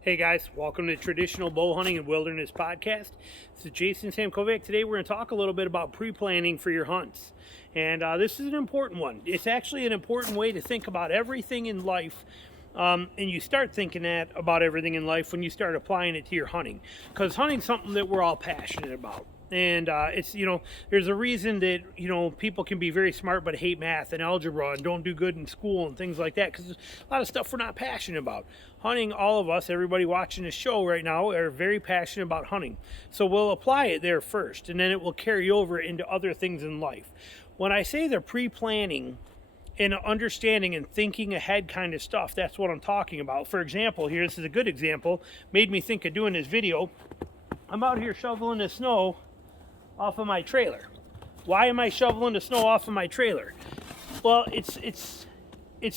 Hey guys, welcome to Traditional Bow Hunting and Wilderness Podcast. This is Jason Samkovic. Today we're going to talk a little bit about pre-planning for your hunts. And this is an important one. It's actually an important way to think about everything in life. And you start thinking that about everything in life when you start applying it to your hunting. Because hunting's something that we're all passionate about. And it's, there's a reason that, people can be very smart but hate math and algebra and don't do good in school and things like that because there's a lot of stuff we're not passionate about. Hunting, all of us, everybody watching this show right now, are very passionate about hunting. So we'll apply it there first, and then it will carry over into other things in life. When I say the pre-planning and understanding and thinking ahead kind of stuff, that's what I'm talking about. For example, here, this is a good example, made me think of doing this video. I'm out here shoveling the snow off of my trailer. Why am I shoveling the snow off of my trailer? Well, it's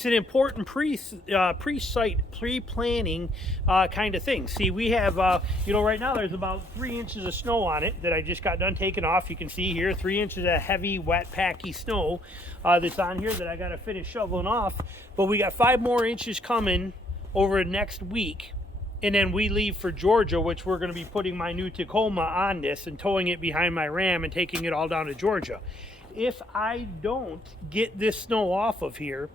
an important pre-site, pre-planning kind of thing. See, we have, right now there's about 3 inches of snow on it that I just got done taking off. You can see here 3 inches of heavy, wet, packy snow that's on here that I got to finish shoveling off. But we got 5 more inches coming over next week. And then we leave for Georgia, which we're going to be putting my new Tacoma on this and towing it behind my Ram and taking it all down to Georgia. If I don't get this snow off of here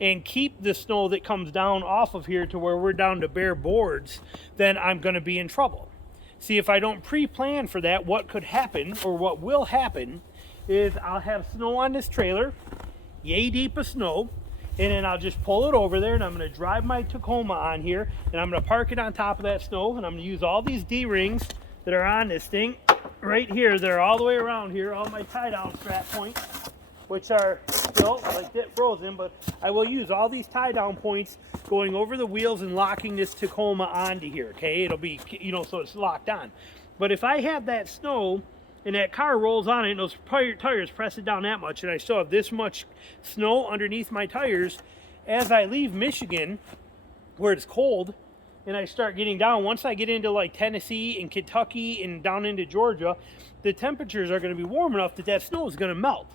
and keep the snow that comes down off of here to where we're down to bare boards, then I'm going to be in trouble. See, if I don't pre-plan for that, what could happen or what will happen is I'll have snow on this trailer, yay deep of snow, and then I'll just pull it over there and I'm going to drive my Tacoma on here and I'm going to park it on top of that snow and I'm going to use all these D-rings that are on this thing right here that are all the way around here, all my tie-down strap points, which are still like that frozen, but I will use all these tie-down points going over the wheels and locking this Tacoma onto here, okay? It'll be, so it's locked on. But if I have that snow and that car rolls on it and those tires press it down that much and I still have this much snow underneath my tires, as I leave Michigan where it's cold and I start getting down, once I get into like Tennessee and Kentucky and down into Georgia, the temperatures are going to be warm enough that snow is going to melt.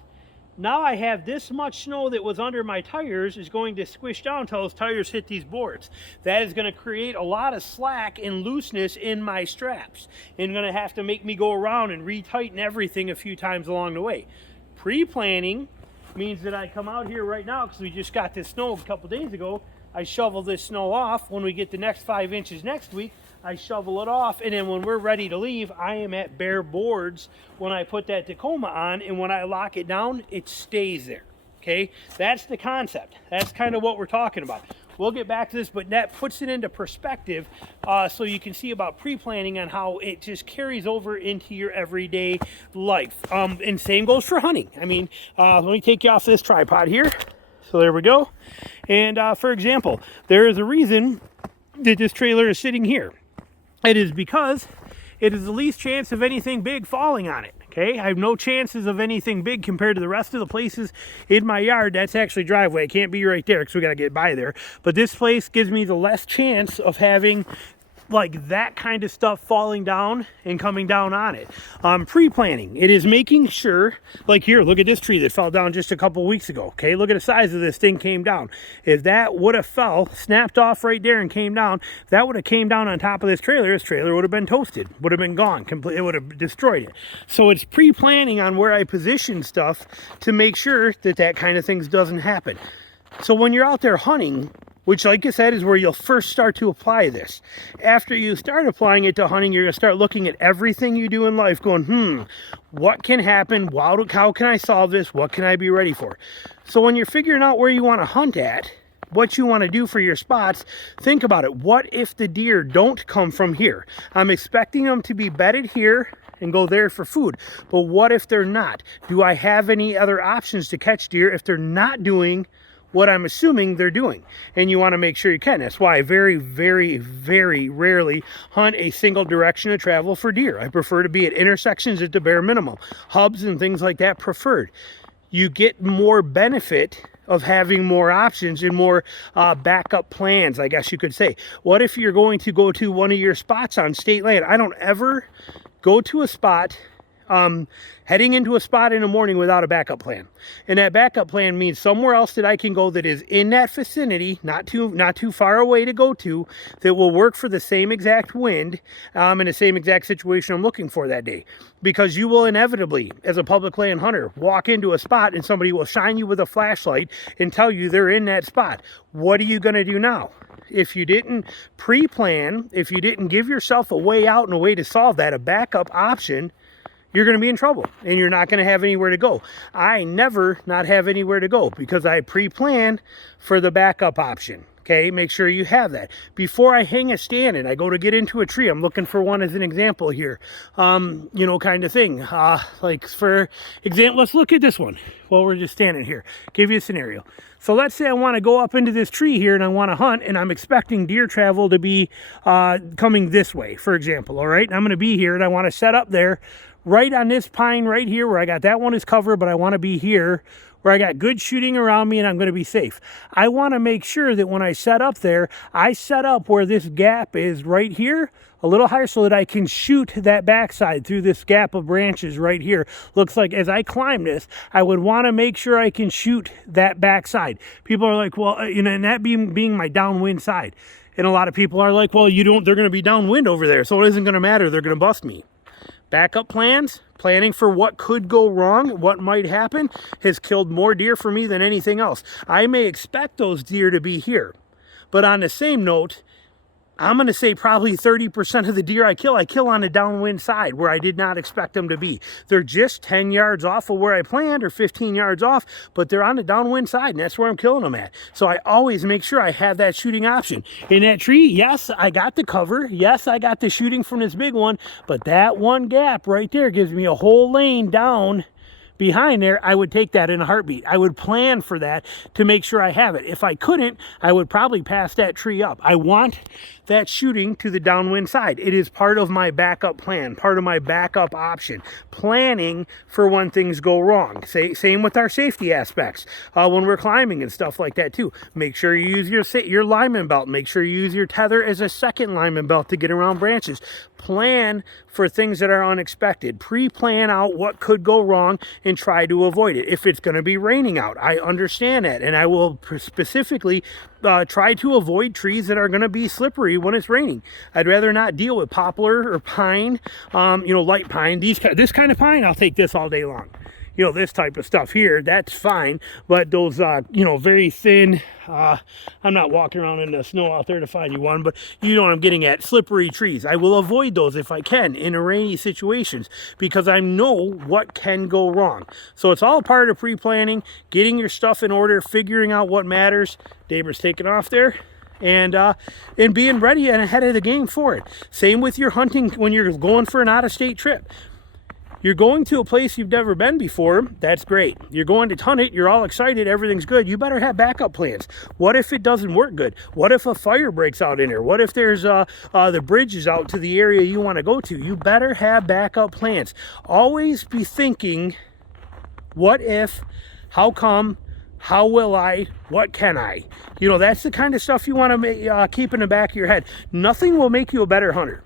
Now I have this much snow that was under my tires is going to squish down until those tires hit these boards. That is going to create a lot of slack and looseness in my straps and going to have to make me go around and retighten everything a few times along the way. Pre-planning means that I come out here right now because we just got this snow a couple days ago. I shovel this snow off. When we get the next 5 inches next week, I shovel it off, and then when we're ready to leave, I am at bare boards when I put that Tacoma on, and when I lock it down, it stays there, okay? That's the concept. That's kind of what we're talking about. We'll get back to this, but that puts it into perspective so you can see about pre-planning and how it just carries over into your everyday life. And same goes for hunting. I mean, let me take you off this tripod here. So there we go. And for example, there is a reason that this trailer is sitting here. It is because it is the least chance of anything big falling on it, okay? I have no chances of anything big compared to the rest of the places in my yard. That's actually driveway. It can't be right there because we got to get by there. But this place gives me the less chance of having like that kind of stuff falling down and coming down on it. Pre-planning, it is making sure, like here, look at this tree that fell down just a couple weeks ago, okay? Look at the size of this thing came down. If that would have fell, snapped off right there and came down, if that would have came down on top of this trailer would have been toasted, would have been gone, it would have destroyed it. So it's pre-planning on where I position stuff to make sure that kind of things doesn't happen. So when you're out there hunting, which, like I said, is where you'll first start to apply this. After you start applying it to hunting, you're going to start looking at everything you do in life going, what can happen? How can I solve this? What can I be ready for? So when you're figuring out where you want to hunt at, what you want to do for your spots, think about it. What if the deer don't come from here? I'm expecting them to be bedded here and go there for food. But what if they're not? Do I have any other options to catch deer if they're not doing what I'm assuming they're doing? And you want to make sure you can. That's why I very, very, very rarely hunt a single direction of travel for deer. I prefer to be at intersections at the bare minimum. Hubs and things like that preferred. You get more benefit of having more options and more backup plans, I guess you could say. What if you're going to go to one of your spots on state land? I don't ever go to a spot heading into a spot in the morning without a backup plan. And that backup plan means somewhere else that I can go that is in that vicinity, not too far away to go to, that will work for the same exact wind and the same exact situation I'm looking for that day. Because you will inevitably, as a public land hunter, walk into a spot and somebody will shine you with a flashlight and tell you they're in that spot. What are you going to do now? If you didn't pre-plan, if you didn't give yourself a way out and a way to solve that, a backup option, you're going to be in trouble and you're not going to have anywhere to go. I never not have anywhere to go because I pre-plan for the backup option. Okay, make sure you have that. Before I hang a stand and I go to get into a tree, I'm looking for one as an example here, you know, kind of thing. Like for example, let's look at this one while we're just standing here. Give you a scenario. So let's say I want to go up into this tree here and I want to hunt and I'm expecting deer travel to be coming this way, for example, all right? And I'm going to be here and I want to set up there right on this pine right here where I got that one is covered, but I want to be here where I got good shooting around me and I'm going to be safe. I want to make sure that when I set up there, I set up where this gap is right here, a little higher so that I can shoot that backside through this gap of branches right here. Looks like as I climb this, I would want to make sure I can shoot that backside. People are like, well, you know, and that being my downwind side. And a lot of people are like, well, they're going to be downwind over there, so it isn't going to matter. They're going to bust me. Backup plans, planning for what could go wrong, what might happen, has killed more deer for me than anything else. I may expect those deer to be here, but on the same note, I'm going to say probably 30% of the deer I kill on the downwind side where I did not expect them to be. They're just 10 yards off of where I planned or 15 yards off, but they're on the downwind side and that's where I'm killing them at. So I always make sure I have that shooting option. In that tree, yes, I got the cover. Yes, I got the shooting from this big one, but that one gap right there gives me a whole lane down behind there. I would take that in a heartbeat. I would plan for that to make sure I have it. If I couldn't, I would probably pass that tree up. I want that shooting to the downwind side. It is part of my backup plan, part of my backup option. Planning for when things go wrong. Same with our safety aspects. When we're climbing and stuff like that too. Make sure you use your lineman belt. Make sure you use your tether as a second lineman belt to get around branches. Plan for things that are unexpected. Pre-plan out what could go wrong and try to avoid it. If it's going to be raining out, I understand that, and I will specifically try to avoid trees that are going to be slippery when it's raining. I'd rather not deal with poplar or pine, you know, light pine. This kind of pine, I'll take this all day long. You know, this type of stuff here, that's fine. But those, you know, very thin, I'm not walking around in the snow out there to find you one, but you know what I'm getting at, slippery trees. I will avoid those if I can in rainy situations because I know what can go wrong. So it's all part of pre-planning, getting your stuff in order, figuring out what matters. Daber's taking off there. And being ready and ahead of the game for it. Same with your hunting when you're going for an out-of-state trip. You're going to a place you've never been before, that's great. You're going to hunt it, you're all excited, everything's good. You better have backup plans. What if it doesn't work good? What if a fire breaks out in there? What if there's the bridge is out to the area you want to go to? You better have backup plans. Always be thinking, what if, how come, how will I, what can I? You know, that's the kind of stuff you want to keep in the back of your head. Nothing will make you a better hunter.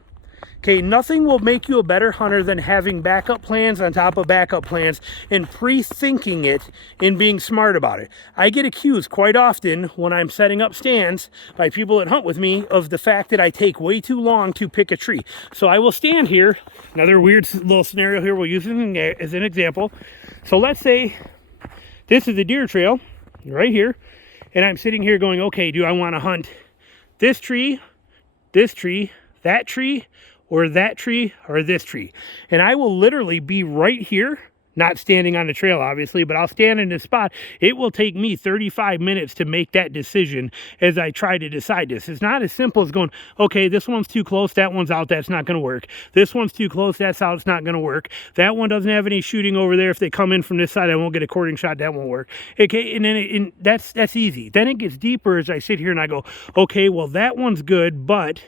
Okay, nothing will make you a better hunter than having backup plans on top of backup plans and pre-thinking it and being smart about it. I get accused quite often when I'm setting up stands by people that hunt with me of the fact that I take way too long to pick a tree. So I will stand here, another weird little scenario here, we'll use it as an example. So let's say this is a deer trail right here, and I'm sitting here going, okay, do I want to hunt this tree, that tree, or that tree, or this tree? And I will literally be right here, not standing on the trail, obviously, but I'll stand in this spot. It will take me 35 minutes to make that decision as I try to decide this. It's not as simple as going, okay, this one's too close, that one's out, that's not going to work. This one's too close, that's out, it's not going to work. That one doesn't have any shooting over there. If they come in from this side, I won't get a quartering shot, that won't work. Okay, and then that's easy. Then it gets deeper as I sit here and I go, okay, well, that one's good, but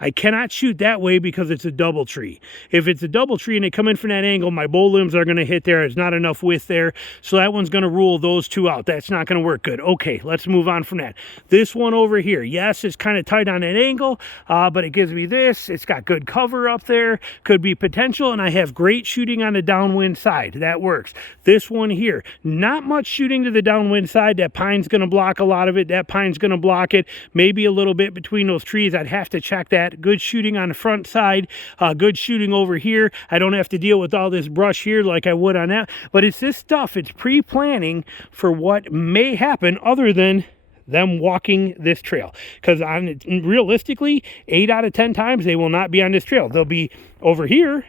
I cannot shoot that way because it's a double tree. If it's a double tree and they come in from that angle, my bow limbs are going to hit there. There's not enough width there. So that one's going to rule those two out. That's not going to work good. Okay, let's move on from that. This one over here, yes, it's kind of tight on that angle, but it gives me this. It's got good cover up there. Could be potential, and I have great shooting on the downwind side. That works. This one here, not much shooting to the downwind side. That pine's going to block a lot of it. That pine's going to block it. Maybe a little bit between those trees. I'd have to check that. Good shooting on the front side, good shooting over here. I don't have to deal with all this brush here like I would on that, but it's this stuff. It's pre-planning for what may happen other than them walking this trail, because realistically 8 out of 10 times they will not be on this trail. They'll be over here,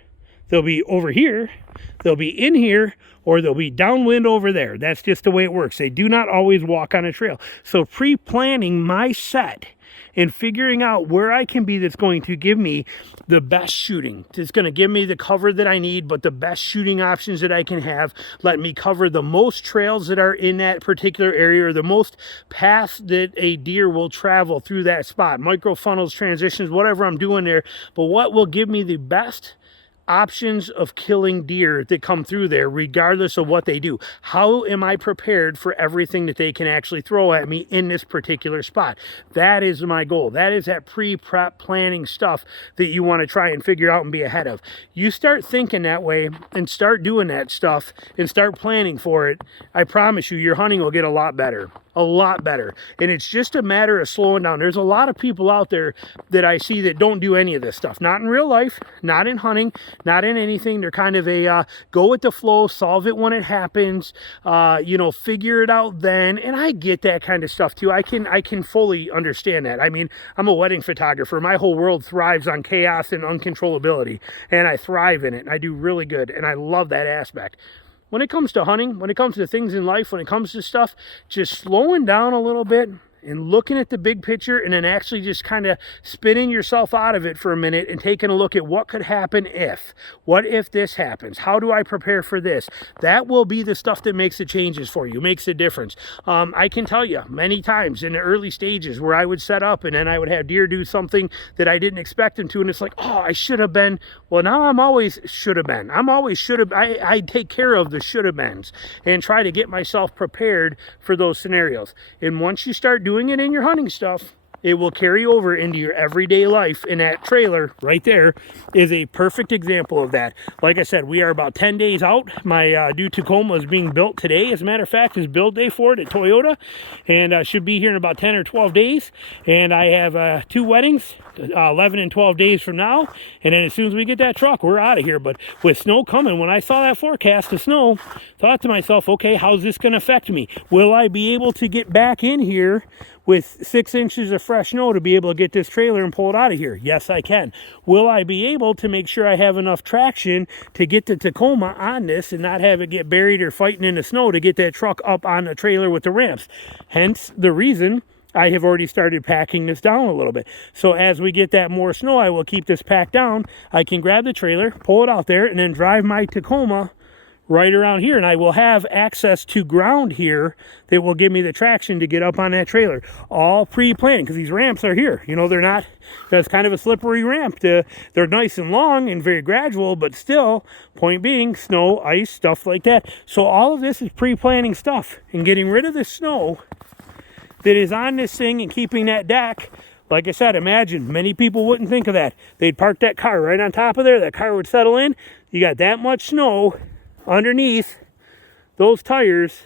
they'll be over here, they'll be in here, or they'll be downwind over there. That's just the way it works. They do not always walk on a trail. So pre-planning my set and figuring out where I can be that's going to give me the best shooting. It's going to give me the cover that I need, but the best shooting options that I can have. Let me cover the most trails that are in that particular area, or the most paths that a deer will travel through that spot. Micro funnels, transitions, whatever I'm doing there. But what will give me the best options of killing deer that come through there, regardless of what they do? How am I prepared for everything that they can actually throw at me in this particular spot? That is my goal. That is that pre-prep planning stuff that you want to try and figure out and be ahead of. You start thinking that way and start doing that stuff and start planning for it, I promise you, your hunting will get a lot better. A lot better. And it's just a matter of slowing down. There's a lot of people out there that I see that don't do any of this stuff. Not in real life, not in hunting, not in anything. They're kind of a go with the flow, solve it when it happens, you know, figure it out then. And I get that kind of stuff too. I can fully understand that. I mean, I'm a wedding photographer. My whole world thrives on chaos and uncontrollability, and I thrive in it, and I do really good, and I love that aspect. When it comes to hunting, when it comes to things in life, when it comes to stuff, just slowing down a little bit and looking at the big picture, and then actually just kind of spinning yourself out of it for a minute and taking a look at what could happen if. What if this happens? How do I prepare for this? That will be the stuff that makes the changes for you, makes the difference. I can tell you many times in the early stages where I would set up and then I would have deer do something that I didn't expect them to, and it's like, oh, I should have been. Well, now I'm always should have been. I'm always should have. I take care of the should have beens and try to get myself prepared for those scenarios. And once you start doing it in your hunting stuff, it will carry over into your everyday life, and that trailer right there is a perfect example of that. Like I said, we are about 10 days out. My new Tacoma is being built today. As a matter of fact, it's build day for it at Toyota, and should be here in about 10 or 12 days. And I have 2 weddings, 11 and 12 days from now. And then as soon as we get that truck, we're out of here. But with snow coming, when I saw that forecast of snow, thought to myself, okay, how's this going to affect me? Will I be able to get back in here with 6 inches of fresh snow to be able to get this trailer and pull it out of here? Yes, I can. Will I be able to make sure I have enough traction to get the Tacoma on this and not have it get buried or fighting in the snow to get that truck up on the trailer with the ramps? Hence the reason I have already started packing this down a little bit. So as we get that more snow, I will keep this packed down. I can grab the trailer, pull it out there, and then drive my Tacoma right around here, and I will have access to ground here that will give me the traction to get up on that trailer. All pre-planning, because these ramps are here. You know, they're not, that's kind of a slippery ramp. They're nice and long and very gradual, but still, point being, snow, ice, stuff like that. So all of this is pre-planning stuff and getting rid of the snow that is on this thing and keeping that deck. Like I said, imagine, many people wouldn't think of that. They'd park that car right on top of there, that car would settle in, you got that much snow underneath those tires,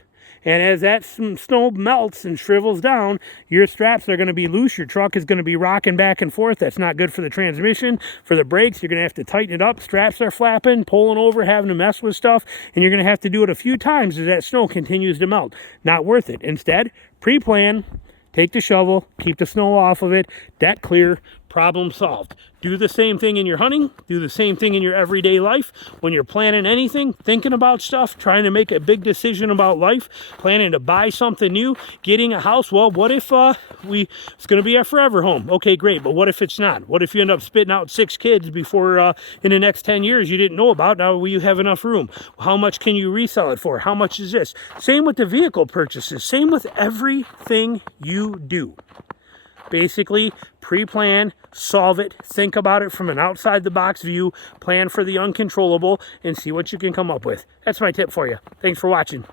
and as that snow melts and shrivels down, your straps are going to be loose. Your truck is going to be rocking back and forth. That's not good for the transmission, for the brakes. You're going to have to tighten it up. Straps are flapping, pulling over, having to mess with stuff, and you're going to have to do it a few times as that snow continues to melt. Not worth it. Instead, pre-plan, take the shovel, keep the snow off of it, deck clear, problem solved. Do the same thing in your hunting. Do the same thing in your everyday life. When you're planning anything, thinking about stuff, trying to make a big decision about life, planning to buy something new, getting a house. Well, what if it's going to be our forever home? Okay, great. But what if it's not? What if you end up spitting out 6 kids before in the next 10 years you didn't know about? Now will you have enough room? How much can you resell it for? How much is this? Same with the vehicle purchases. Same with everything you do. Basically, pre-plan, solve it, think about it from an outside the box view, plan for the uncontrollable, and see what you can come up with. That's my tip for you. Thanks for watching.